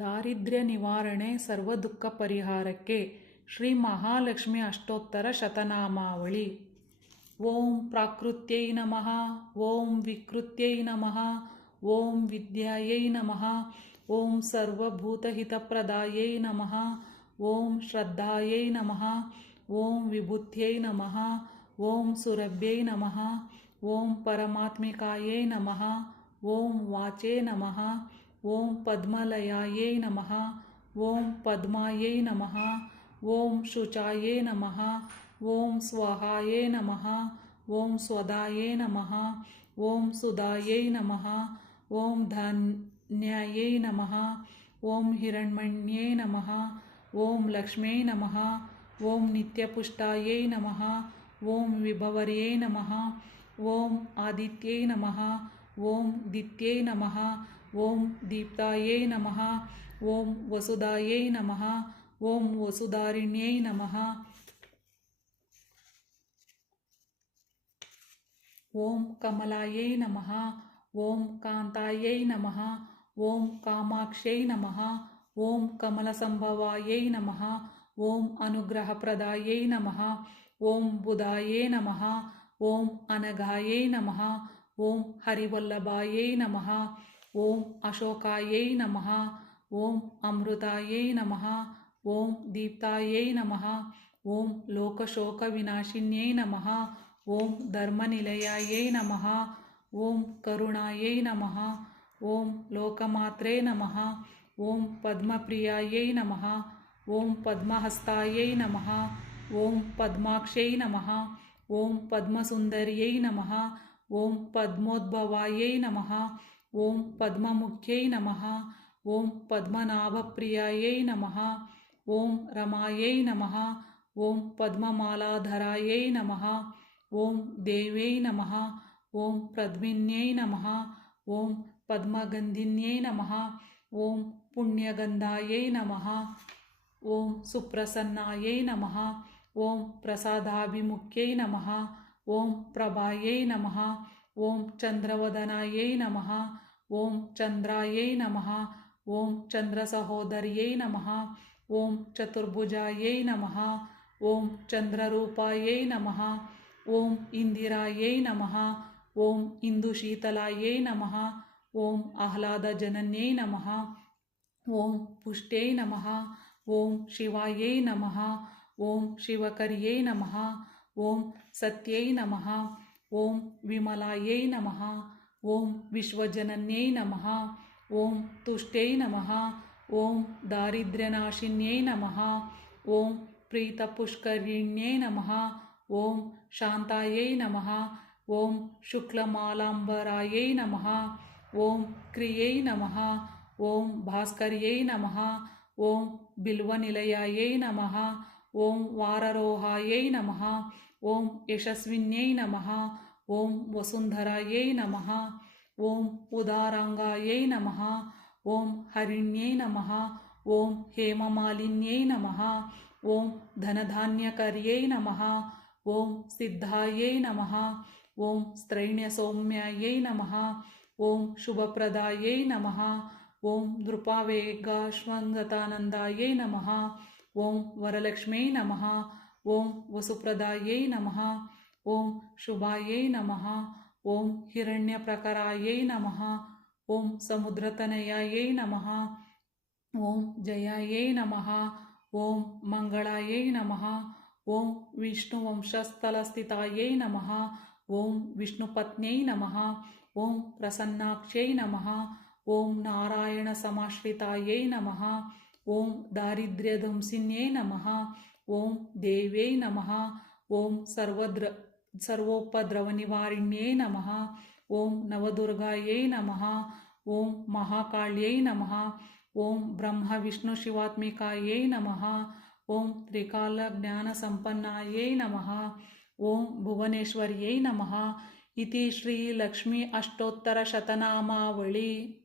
ದಾರಿದ್ರ್ಯ ನಿವಾರಣೆ ಸರ್ವ ದುಃಖ ಪರಿಹಾರಕ್ಕೆ ಶ್ರೀ ಮಹಾಲಕ್ಷ್ಮಿ ಅಷ್ಟೋತ್ತರ ಶತನಾಮಾವಳಿ. ಓಂ ಪ್ರಾಕೃತ್ಯೈ ನಮಃ, ಓಂ ವಿಕೃತ್ಯೈ ನಮಃ, ಓಂ ವಿದ್ಯಾಯೈ ನಮಃ, ಓಂ ಸರ್ವಭೂತಹಿತಪ್ರದಾಯೈ ನಮಃ, ಓಂ ಶ್ರದ್ಧಾಯೈ ನಮಃ, ಓಂ ವಿಭೂತ್ಯೈ ನಮಃ, ಓಂ ಸುರಭ್ಯೈ ನಮಃ, ಓಂ ಪರಮಾತ್ಮಿಕಾಯೈ ನಮಃ, ಓಂ ವಾಚೇ ನಮಃ, ಓಂ ಪದ್ಮಲಯಾಯೈ ನಮಃ, ಓಂ ಪದ್ಮಾಯೈ ನಮಃ, ಓಂ ಶುಚಾಯೈ ನಮಃ, ಓಂ ಸ್ವಹಾಯೈ ನಮಃ, ಓಂ ಸ್ವದಾಯೈ ನಮಃ, ಓಂ ಸುದಾಯೈ ನಮಃ, ಓಂ ಧಾನ್ಯಾಯೈ ನಮಃ, ಓಂ ಹಿರಣ್ಮಣ್ಯೈ ನಮಃ, ಓಂ ಲಕ್ಷ್ಮ್ಯೈ ನಮಃ, ಓಂ ನಿತ್ಯಪುಷ್ಟಾಯೈ ನಮಃ, ಓಂ ವಿಭವರ್ಯೈ ನಮಃ, ಓಂ ಆದಿತ್ಯೈ ನಮಃ, ಓಂ ದಿತ್ಯೈ ನಮಃ, ಓಂ ದೀಪ್ತಾಯೈ ನಮಃ, ಓಂ ವಸುದಾಯೈ ನಮಃ, ಓಂ ವಸುಧಾರಿಣ್ಯೈ ನಮಃ, ಓಂ ಕಮಲಾಯೈ ನಮಃ, ಓಂ ಕಾಂತಾಯೈ ನಮಃ, ಓಂ ಕಾಮಾಕ್ಷೈ ನಮಃ, ಓಂ ಕಮಲಸಂಭವಾಯೈ ನಮಃ, ಓಂ ಅನುಗ್ರಹಪ್ರದಾಯೈ ನಮಃ, ಓಂ ಬುಧಾಯೈ ನಮಃ, ಓಂ ಅನಘಾಯೈ ನಮಃ, ಓಂ ಹರಿವಲ್ಲಭಾಯೈ ನಮಃ, ಓಂ ಅಶೋಕಾಯೈ ನಮಃ, ಓಂ ಅಮೃತಾಯೈ ನಮಃ, ಓಂ ದೀಪ್ತಾಯೈ ನಮಃ, ಓಂ ಲೋಕಶೋಕವಿನಾಶಿನ್ಯೈ ನಮಃ, ಓಂ ಧರ್ಮನಿಲಯಾಯೈ ನಮಃ, ಓಂ ಕರುಣಾಯೈ ನಮಃ, ಓಂ ಲೋಕಮಾತ್ರೇ ನಮಃ, ಓಂ ಪದ್ಮಪ್ರಿಯಾಯೈ ನಮಃ, ಓಂ ಪದ್ಮಹಸ್ತಾಯೈ ನಮಃ, ಓಂ ಪದ್ಮಾಕ್ಷೈ ನಮಃ, ಓಂ ಪದ್ಮಸುಂದರ್ಯೈ ನಮಃ, ಓಂ ಪದ್ಮೋದ್ಭವಾಯೈ ನಮಃ, ಓಂ ಪದ್ಮಮುಖ್ಯೈ ನಮಃ, ಓಂ ಪದ್ಮನಾಭಪ್ರಿಯಾಯೈ ನಮಃ, ಓಂ ರಮಾಯೈ ನಮಃ, ಓಂ ಪದ್ಮಮಾಲಾಧರಾಯೈ ನಮಃ, ಓಂ ದೇವ್ಯೈ ನಮಃ, ಓಂ ಪದ್ಮಿನ್ಯೈ ನಮಃ, ಓಂ ಪದ್ಮಗಂಧಿನ್ಯೈ ನಮಃ, ಓಂ ಪುಣ್ಯಗಂಧಾಯೈ ನಮಃ, ಓಂ ಸುಪ್ರಸನ್ನಾಯೈ ನಮಃ, ಓಂ ಪ್ರಸಾದಾಭಿಮುಖ್ಯೈ ನಮಃ, ಓಂ ಪ್ರಭಾಯೈ ನಮಃ, ಓಂ ಚಂದ್ರವದನಾಯೈ ನಮಃ, ಓಂ ಚಂದ್ರಾಯೈ ನಮಃ, ಓಂ ಚಂದ್ರಸಹೋದರ್ಯೈ ನಮಃ, ಓಂ ಚತುರ್ಭುಜಾಯೈ ನಮಃ, ಓಂ ಚಂದ್ರರೂಪಾಯೈ ನಮಃ, ಓಂ ಇಂದಿರಾಯೈ ನಮಃ, ಓಂ ಇಂದುಶೀತಲಾಯೈ ನಮಃ, ಓಂ ಆಹ್ಲಾದಜನನ್ಯೈ ನಮಃ, ಓಂ ಪುಷ್ಟ್ಯೈ ನಮಃ, ಓಂ ಶಿವಾಯೈ ನಮಃ, ಓಂ ಶಿವಕರ್ಯೈ ನಮಃ, ಓಂ ಸತ್ಯೈ ನಮಃ, ಓಂ ವಿಮಲಾಯೈ ನಮಃ, ಓಂ ವಿಶ್ವಜನನ್ಯೈ ನಮಃ, ಓಂ ತುಷ್ಟೈ ನಮಃ, ಓಂ ದಾರಿದ್ರ್ಯನಾಶಿನ್ಯೈ ನಮಃ, ಓಂ ಪ್ರೀತಪುಷ್ಕರಿಣ್ಯೈ ನಮಃ, ಓಂ ಶಾಂತಾಯೈ ನಮಃ, ಓಂ ಶುಕ್ಲಮಾಲಾಂಬರಾಯೈ ನಮಃ, ಓಂ ಕ್ರಿಯೈ ನಮಃ, ಓಂ ಭಾಸ್ಕರ್ಯೈ ನಮಃ, ಓಂ ಬಿಲ್ವನಿಲಯಾಯೈ ನಮಃ, ಓಂ ವಾರರೋಹಾಯೈ ನಮಃ, ಓಂ ಯಶಸ್ವಿನ್ಯೈ ನಮಃ, ಓಂ ವಸುಂಧರಾಯೈ ನಮಃ, ಓಂ ಉದಾರಾಂಗಾಯೈ ನಮಃ, ಓಂ ಹರಿಣ್ಯೈ ನಮಃ, ಓಂ ಹೇಮಮಾಲಿನ್ಯೈ ನಮಃ, ಓಂ ಧನಧಾನ್ಯಕರ್ಯೈ ನಮಃ, ಓಂ ಸಿದ್ಧಾಯೈ ನಮಃ, ಓಂ ಸ್ತ್ರೈಣ್ಯಸೌಮ್ಯಾಯೈ ನಮಃ, ಓಂ ಶುಭಪ್ರದಾಯೈ ನಮಃ, ಓಂ ನೃಪಾವೇಗಾಶ್ವಂಗತಾನಂದಾಯೈ ನಮಃ, ಓಂ ವರಲಕ್ಷ್ಮ್ಯೈ ನಮಃ, ಓಂ ವಸುಪ್ರದಾಯೈ ನಮಃ, ಓಂ ಶುಭಾಯೈ ನಮಃ, ಓಂ ಹಿರಣ್ಯಪ್ರಕರಾಯೈ ನಮಃ, ಓಂ ಸಮುದ್ರತನಯಾಯೈ ನಮಃ, ಓಂ ಜಯಾಯೈ ನಮಃ, ಓಂ ಮಂಗಳಾಯೈ ನಮಃ, ಓಂ ವಿಷ್ಣುವಂಶಸ್ಥಲಸ್ಥಿತಾಯೈ ನಮಃ, ಓಂ ವಿಷ್ಣುಪತ್ನ್ಯೈ ನಮಃ, ಓಂ ಪ್ರಸನ್ನಾಕ್ಷೈ ನಮಃ, ಓಂ ನಾರಾಯಣಸಮಾಶ್ರಿತಾಯೈ ನಮಃ, ಓಂ ದಾರಿದ್ರ್ಯಧ್ವಂಸಿನ್ಯೈ ನಮಃ, ಓಂ ದೇವ್ಯೈ ನಮಃ, ಓಂ ಸರ್ವೋಪದ್ರವನಿವಾರಿಣ್ಯೈ ನಮಃ, ಓಂ ನವದುರ್ಗಾಯೈ ನಮಃ, ಓಂ ಮಹಾಕಾಳ್ಯೈ ನಮಃ, ಓಂ ಬ್ರಹ್ಮ ವಿಷ್ಣು ಶಿವಾತ್ಮಿಕಾಯೈ ನಮಃ, ಓಂ ತ್ರಿಕಾಲಜ್ಞಾನಸಂಪನ್ನಾಯೈ ನಮಃ, ಓಂ ಭುವನೇಶ್ವರ್ಯೈ ನಮಃ. ಇತಿ ಶ್ರೀ ಲಕ್ಷ್ಮೀ ಅಷ್ಟೋತ್ತರ ಶತನಾಮಾವಳಿ.